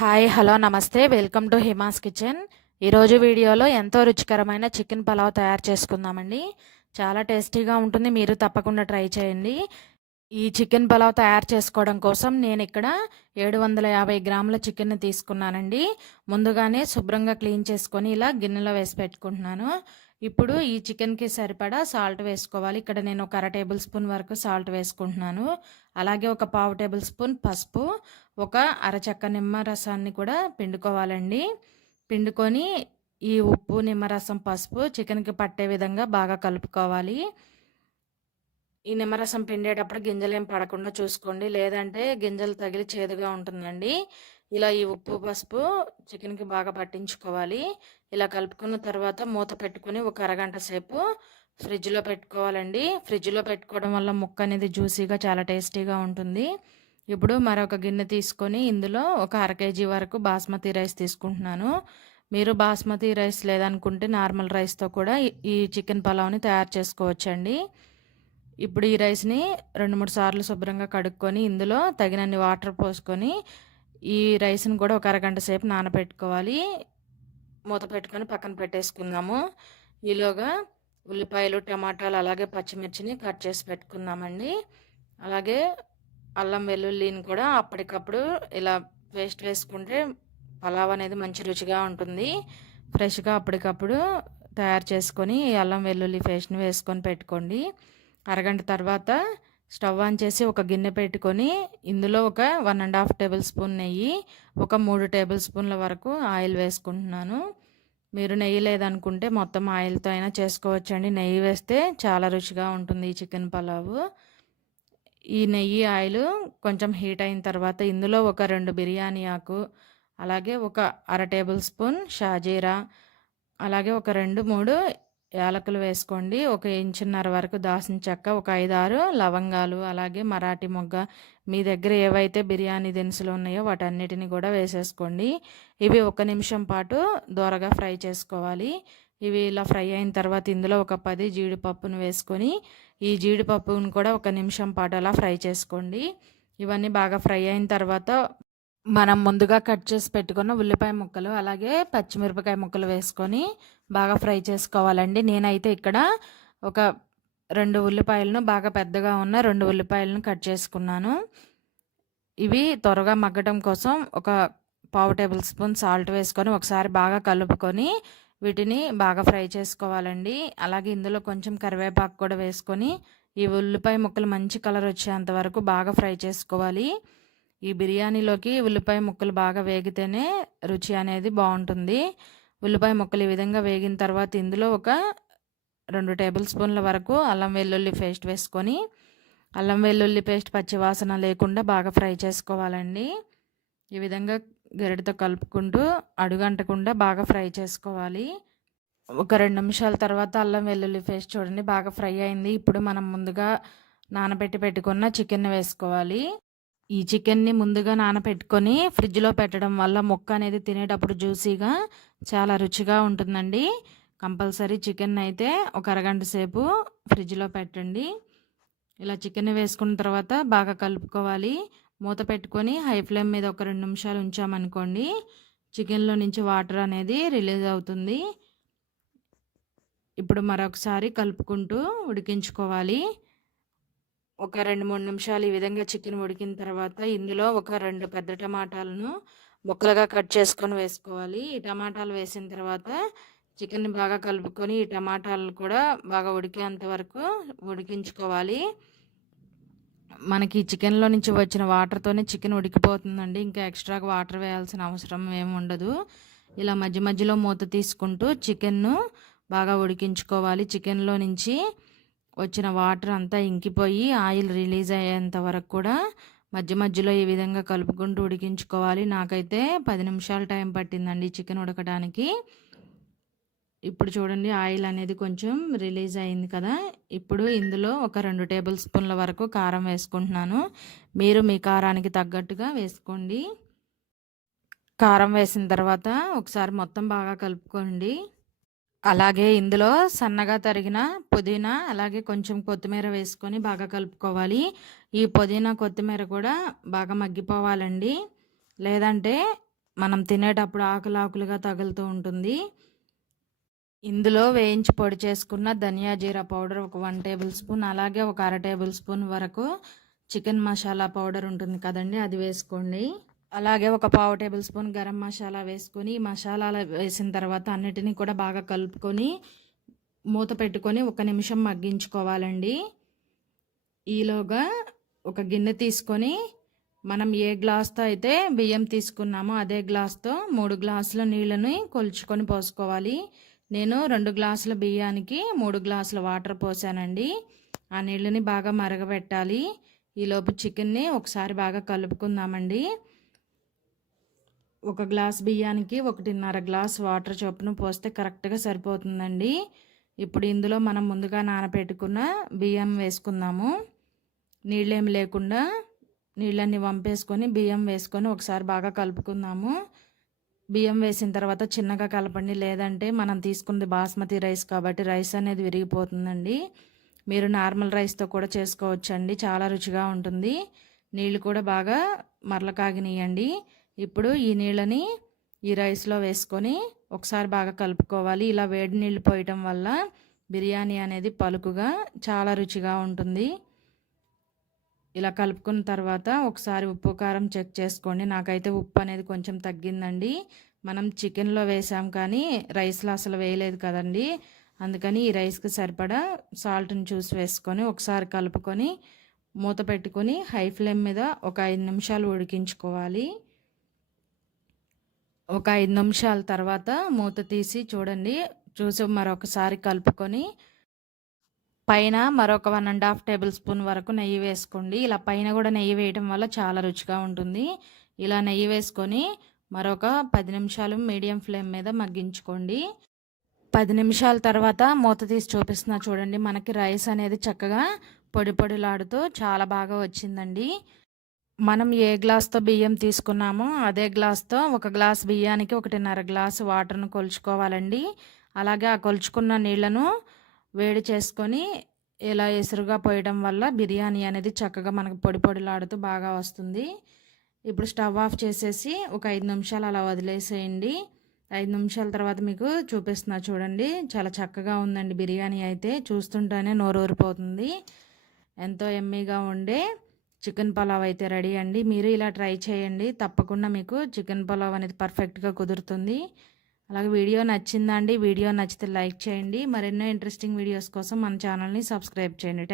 Hi hello నమస్తే. Welcome to Hima's kitchen. ఈరోజు వీడియోలో ఎంతో రుచికరమైన చికెన్ పలావ్ తయారు చేసుకుందామండి. చాలా టేస్టీగా ఉంటుంది. మీరు తప్పకుండా ట్రై చేయండి. ఈ చికెన్ పలావ్ తయారు చేసుకోవడం కోసం నేను ఇక్కడ ఏడు వందల యాభై గ్రాముల చికెన్ని తీసుకున్నానండి. ముందుగానే శుభ్రంగా క్లీన్ చేసుకొని ఇలా గిన్నెలో వేసి పెట్టుకుంటున్నాను. ఇప్పుడు ఈ చికెన్కి సరిపడా సాల్ట్ వేసుకోవాలి. ఇక్కడ నేను ఒక అర టేబుల్ స్పూన్ వరకు సాల్ట్ వేసుకుంటున్నాను. అలాగే ఒక పావు టేబుల్ స్పూన్ పసుపు ఒక అరచక్క నిమ్మ రసాన్ని కూడా పిండుకోవాలండి. పిండుకొని ఈ ఉప్పు నిమ్మరసం పసుపు చికెన్కి పట్టే విధంగా బాగా కలుపుకోవాలి. ఈ నిమ్మరసం పిండేటప్పుడు గింజలు ఏం పడకుండా చూసుకోండి. లేదంటే గింజలు తగిలి చేదుగా ఉంటుందండి. ఇలా ఈ ఉప్పు పసుపు చికెన్కి బాగా పట్టించుకోవాలి. ఇలా కలుపుకున్న తర్వాత మూత పెట్టుకుని ఒక అరగంట సేపు ఫ్రిడ్జ్లో పెట్టుకోవాలండి. ఫ్రిడ్జ్లో పెట్టుకోవడం వల్ల ముక్క అనేది జ్యూసీగా చాలా టేస్టీగా ఉంటుంది. ఇప్పుడు మరొక గిన్నె తీసుకొని ఇందులో ఒక అర కేజీ వరకు బాస్మతి రైస్ తీసుకుంటున్నాను. మీరు బాస్మతి రైస్ లేదనుకుంటే నార్మల్ రైస్తో కూడా ఈ చికెన్ పలావ్ని తయారు చేసుకోవచ్చండి. ఇప్పుడు ఈ రైస్ని రెండు మూడు సార్లు శుభ్రంగా కడుక్కొని ఇందులో తగినన్ని వాటర్ పోసుకొని ఈ రైస్ని కూడా ఒక అరగంట సేపు నానబెట్టుకోవాలి. మూత పెట్టుకొని పక్కన పెట్టేసుకుందాము. ఈలోగా ఉల్లిపాయలు టమాటాలు అలాగే పచ్చిమిర్చిని కట్ చేసి పెట్టుకుందామండి. అలాగే అల్లం వెల్లుల్లిని కూడా అప్పటికప్పుడు ఇలా పేస్ట్ వేసుకుంటే పలావ్ అనేది మంచి రుచిగా ఉంటుంది. ఫ్రెష్గా అప్పటికప్పుడు తయారు చేసుకొని అల్లం వెల్లుల్లి పేస్ట్ని వేసుకొని పెట్టుకోండి. అరగంట తర్వాత స్టవ్ ఆన్ చేసి ఒక గిన్నె పెట్టుకొని ఇందులో ఒక one and half tablespoon నెయ్యి ఒక మూడు టేబుల్ స్పూన్ల వరకు ఆయిల్ వేసుకుంటున్నాను. మీరు నెయ్యి లేదనుకుంటే మొత్తం ఆయిల్తో అయినా చేసుకోవచ్చండి. నెయ్యి వేస్తే చాలా రుచిగా ఉంటుంది ఈ చికెన్ పలావ్. ఈ నెయ్యి ఆయిల్ కొంచెం హీట్ అయిన తర్వాత ఇందులో ఒక రెండు బిర్యానీ ఆకు అలాగే ఒక అర టేబుల్ స్పూన్ షాజీరా అలాగే ఒక రెండు మూడు యాలకులు వేసుకోండి. ఒక ఇంచున్నర వరకు దాసిన చెక్క ఒక ఐదారు లవంగాలు అలాగే మరాఠీ మొగ్గ. మీ దగ్గర ఏవైతే బిర్యానీ దినుసులు ఉన్నాయో వాటన్నిటిని కూడా వేసేసుకోండి. ఇవి ఒక నిమిషం పాటు దోరగా ఫ్రై చేసుకోవాలి. ఇవి ఇలా ఫ్రై అయిన తర్వాత ఇందులో ఒక పది జీడిపప్పును వేసుకొని ఈ జీడిపప్పును కూడా ఒక నిమిషం పాటు అలా ఫ్రై చేసుకోండి. ఇవన్నీ బాగా ఫ్రై అయిన తర్వాత మనం ముందుగా కట్ చేసి పెట్టుకున్న ఉల్లిపాయ ముక్కలు అలాగే పచ్చిమిరపకాయ ముక్కలు వేసుకొని బాగా ఫ్రై చేసుకోవాలండి. నేనైతే ఇక్కడ ఒక రెండు ఉల్లిపాయలను బాగా పెద్దగా ఉన్న రెండు ఉల్లిపాయలను కట్ చేసుకున్నాను. ఇవి త్వరగా మగ్గటం కోసం ఒక పావు టేబుల్ స్పూన్ సాల్ట్ వేసుకొని ఒకసారి బాగా కలుపుకొని వీటిని బాగా ఫ్రై చేసుకోవాలండి. అలాగే ఇందులో కొంచెం కరివేపాకు కూడా వేసుకొని ఈ ఉల్లిపాయ ముక్కలు మంచి కలర్ వచ్చేంత వరకు బాగా ఫ్రై చేసుకోవాలి. ఈ బిర్యానీలోకి ఉల్లిపాయ ముక్కలు బాగా వేగితేనే రుచి అనేది బాగుంటుంది. ఉల్లిపాయ ముక్కలు ఈ విధంగా వేగిన తర్వాత ఇందులో ఒక రెండు టేబుల్ స్పూన్ల వరకు అల్లం వెల్లుల్లి పేస్ట్ వేసుకొని అల్లం వెల్లుల్లి పేస్ట్ పచ్చివాసన లేకుండా బాగా ఫ్రై చేసుకోవాలండి. ఈ విధంగా గరిటతో కలుపుకుంటూ అడుగంటకుండా బాగా ఫ్రై చేసుకోవాలి. ఒక రెండు నిమిషాల తర్వాత అల్లం వెల్లుల్లి పేస్ట్ చూడండి బాగా ఫ్రై అయింది. ఇప్పుడు మనం ముందుగా నానబెట్టి పెట్టుకున్న చికెన్ వేసుకోవాలి. ఈ చికెన్ని ముందుగా నానబెట్టుకొని ఫ్రిడ్జ్లో పెట్టడం వల్ల ముక్క అనేది తినేటప్పుడు జ్యూసీగా చాలా రుచిగా ఉంటుందండి. కంపల్సరీ చికెన్ అయితే ఒక అరగంట సేపు ఫ్రిడ్జ్లో పెట్టండి. ఇలా చికెన్ వేసుకున్న తర్వాత బాగా కలుపుకోవాలి. మూత పెట్టుకొని హై ఫ్లేమ్ మీద ఒక రెండు నిమిషాలు ఉంచామనుకోండి చికెన్లో నుంచి వాటర్ అనేది రిలీజ్ అవుతుంది. ఇప్పుడు మరొకసారి కలుపుకుంటూ ఉడికించుకోవాలి. ఒక రెండు మూడు నిమిషాలు ఈ విధంగా చికెన్ ఉడికిన తర్వాత ఇందులో ఒక రెండు పెద్ద టమాటాలను ముక్కలుగా కట్ చేసుకొని వేసుకోవాలి. ఈ టమాటాలు వేసిన తర్వాత చికెన్ బాగా కలుపుకొని ఈ టమాటాలు కూడా బాగా ఉడికేంత వరకు ఉడికించుకోవాలి. మనకి చికెన్లో నుంచి వచ్చిన వాటర్తోనే చికెన్ ఉడికిపోతుందండి. ఇంకా ఎక్స్ట్రాగా వాటర్ వేయాల్సిన అవసరం ఏమి ఉండదు. ఇలా మధ్య మధ్యలో మూత తీసుకుంటూ చికెన్ను బాగా ఉడికించుకోవాలి. చికెన్లో నుంచి వచ్చిన వాటర్ అంతా ఇంకిపోయి ఆయిల్ రిలీజ్ అయ్యేంత వరకు కూడా మధ్య మధ్యలో ఈ విధంగా కలుపుకుంటూ ఉడికించుకోవాలి. నాకైతే పది నిమిషాలు టైం పట్టిందండి చికెన్ ఉడకడానికి ఇప్పుడు చూడండి ఆయిల్ అనేది కొంచెం రిలీజ్ అయింది కదా. ఇప్పుడు ఇందులో ఒక రెండు టేబుల్ స్పూన్ల వరకు కారం వేసుకుంటున్నాను. మీరు మీ కారానికి తగ్గట్టుగా వేసుకోండి. కారం వేసిన తర్వాత ఒకసారి మొత్తం బాగా కలుపుకోండి. అలాగే ఇందులో సన్నగా తరిగిన పుదీనా అలాగే కొంచెం కొత్తిమీర వేసుకొని బాగా కలుపుకోవాలి. ఈ పుదీనా కొత్తిమీర కూడా బాగా మగ్గిపోవాలండి. లేదంటే మనం తినేటప్పుడు ఆకులు ఆకులుగా తగులుతూ ఉంటుంది. ఇందులో వేయించి పొడి చేసుకున్న ధనియా జీరా పౌడర్ ఒక వన్ టేబుల్ స్పూన్ అలాగే ఒక అర టేబుల్ స్పూన్ వరకు చికెన్ మసాలా పౌడర్ ఉంటుంది కదండి అది వేసుకోండి. అలాగే ఒక పావు టేబుల్ స్పూన్ గరం మసాలా వేసుకొని మసాలాలు వేసిన తర్వాత అన్నిటినీ కూడా బాగా కలుపుకొని మూత పెట్టుకొని ఒక నిమిషం మగ్గించుకోవాలండి. ఈలోగా ఒక గిన్నె తీసుకొని మనం ఏ గ్లాస్తో అయితే బియ్యం తీసుకున్నామో అదే గ్లాస్తో మూడు గ్లాసుల నీళ్ళని కొలుచుకొని పోసుకోవాలి. నేను రెండు గ్లాసుల బియ్యానికి మూడు గ్లాసుల వాటర్ పోసానండి. ఆ నీళ్ళని బాగా మరగబెట్టాలి. ఈలోపు చికెన్ని ఒకసారి బాగా కలుపుకుందామండి. ఒక గ్లాస్ బియ్యానికి ఒకటిన్నర గ్లాస్ వాటర్ చొప్పున పోస్తే కరెక్ట్గా సరిపోతుందండి. ఇప్పుడు ఇందులో మనం ముందుగా నానబెట్టుకున్న బియ్యం వేసుకుందాము. నీళ్ళేమి లేకుండా నీళ్ళన్ని వంపేసుకొని బియ్యం వేసుకొని ఒకసారి బాగా కలుపుకుందాము. బియ్యం వేసిన తర్వాత చిన్నగా కలపండి. లేదంటే మనం తీసుకుంది బాస్మతి రైస్ కాబట్టి రైస్ అనేది విరిగిపోతుందండి. మీరు నార్మల్ రైస్తో కూడా చేసుకోవచ్చండి. చాలా రుచిగా ఉంటుంది. నీళ్ళు కూడా బాగా మరల కాగినీయండి. ఇప్పుడు ఈ నీళ్ళని ఈ రైస్లో వేసుకొని ఒకసారి బాగా కలుపుకోవాలి. ఇలా వేడి నీళ్ళు పోయటం వల్ల బిర్యానీ అనేది పలుకుగా చాలా రుచిగా ఉంటుంది. ఇలా కలుపుకున్న తర్వాత ఒకసారి ఉప్పు కారం చెక్ చేసుకోండి. నాకైతే ఉప్పు అనేది కొంచెం తగ్గిందండి. మనం చికెన్లో వేసాం కానీ రైస్లో అసలు వేయలేదు కదండి. అందుకని ఈ రైస్కి సరిపడా సాల్ట్ని చూసి వేసుకొని ఒకసారి కలుపుకొని మూత పెట్టుకొని హై ఫ్లేమ్ మీద ఒక ఐదు నిమిషాలు ఉడికించుకోవాలి. ఒక ఐదు నిమిషాల తర్వాత మూత తీసి చూడండి. చూసి మరొకసారి కలుపుకొని పైన మరొక one and half tablespoon వరకు నెయ్యి వేసుకోండి. ఇలా పైన కూడా నెయ్యి వేయటం వల్ల చాలా రుచిగా ఉంటుంది. ఇలా నెయ్యి వేసుకొని మరొక పది నిమిషాలు మీడియం ఫ్లేమ్ మీద మగ్గించుకోండి. పది నిమిషాల తర్వాత మూత తీసి చూపిస్తున్నా చూడండి. మనకి రైస్ అనేది చక్కగా పొడి పొడిలాడుతూ చాలా బాగా వచ్చిందండి. మనం ఏ గ్లాస్తో బియ్యం తీసుకున్నామో అదే గ్లాస్తో ఒక గ్లాస్ బియ్యానికి ఒకటిన్నర గ్లాసు వాటర్ను కొలుచుకోవాలండి. అలాగే ఆ కొలుచుకున్న నీళ్ళను వేడి చేసుకొని ఇలా ఎసురుగా పోయడం వల్ల బిర్యానీ అనేది చక్కగా మనకు పొడి పొడిలాడుతూ బాగా వస్తుంది. ఇప్పుడు స్టవ్ ఆఫ్ చేసేసి ఒక ఐదు నిమిషాలు అలా వదిలేసేయండి. ఐదు నిమిషాల తర్వాత మీకు చూపిస్తున్నా చూడండి. చాలా చక్కగా ఉందండి బిర్యానీ అయితే. చూస్తుంటేనే నోరూరిపోతుంది. ఎంతో ఎమ్మీగా ఉండే చికెన్ పలావ్ అయితే రెడీ అండి. మీరు ఇలా ట్రై చేయండి. తప్పకుండా మీకు చికెన్ పలావ్ అనేది పర్ఫెక్ట్గా కుదురుతుంది. అలాగే వీడియో నచ్చిందా అండి వీడియో నచ్చితే లైక్ చేయండి. మరెన్నో ఇంట్రెస్టింగ్ వీడియోస్ కోసం మన ఛానల్ని సబ్స్క్రైబ్ చేయండి.